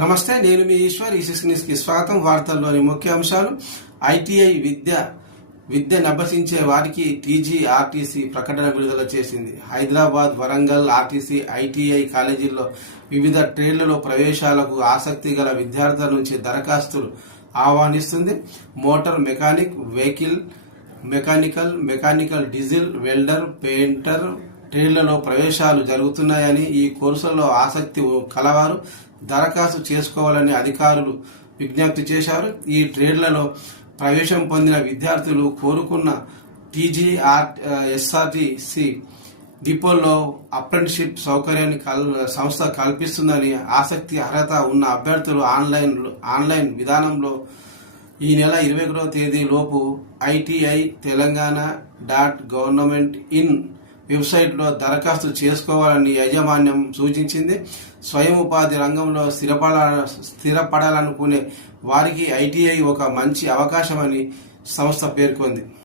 నమస్తే, నేను మీ ఈశ్వర్. ఈ న్యూస్ కి స్వాగతం. వార్తల్లోని ముఖ్య అంశాలు. ఐటీఐ విద్యను అభ్యసించే వారికి టీజీఆర్టీసీ ప్రకటన విడుదల చేసింది. హైదరాబాద్, వరంగల్ ఆర్టీసీ, ఐటీఐ కాలేజీల్లో వివిధ ట్రేడ్లలో ప్రవేశాలకు ఆసక్తి గల విద్యార్థుల నుంచి దరఖాస్తులు ఆహ్వానిస్తుంది. Motor mechanic, vehicle mechanical, diesel, welder, painter ట్రేడ్లలో ప్రవేశాలు జరుగుతున్నాయని, ఈ కోర్సులలో ఆసక్తి కలవారు దరఖాస్తు చేసుకోవాలని అధికారులు విజ్ఞప్తి చేశారు. ఈ ట్రేడ్లలో ప్రవేశం పొందిన విద్యార్థులు కోరుకున్న ఎస్ఆర్టీసీ డిపోల్లో అప్రెంటిస్షిప్ సౌకర్యాన్ని సంస్థ కల్పిస్తుందని, ఆసక్తి అర్హత ఉన్న అభ్యర్థులు ఆన్లైన్ విధానంలో ఈ నెల 21వ తేదీ లోపు ITI-Telangana.government.in వెబ్సైట్లో దరఖాస్తు చేసుకోవాలని యాజమాన్యం సూచించింది. స్వయం ఉపాధి రంగంలో స్థిరపడాలనుకునే వారికి ఐటీఐ ఒక మంచి అవకాశమని సంస్థ పేర్కొంది.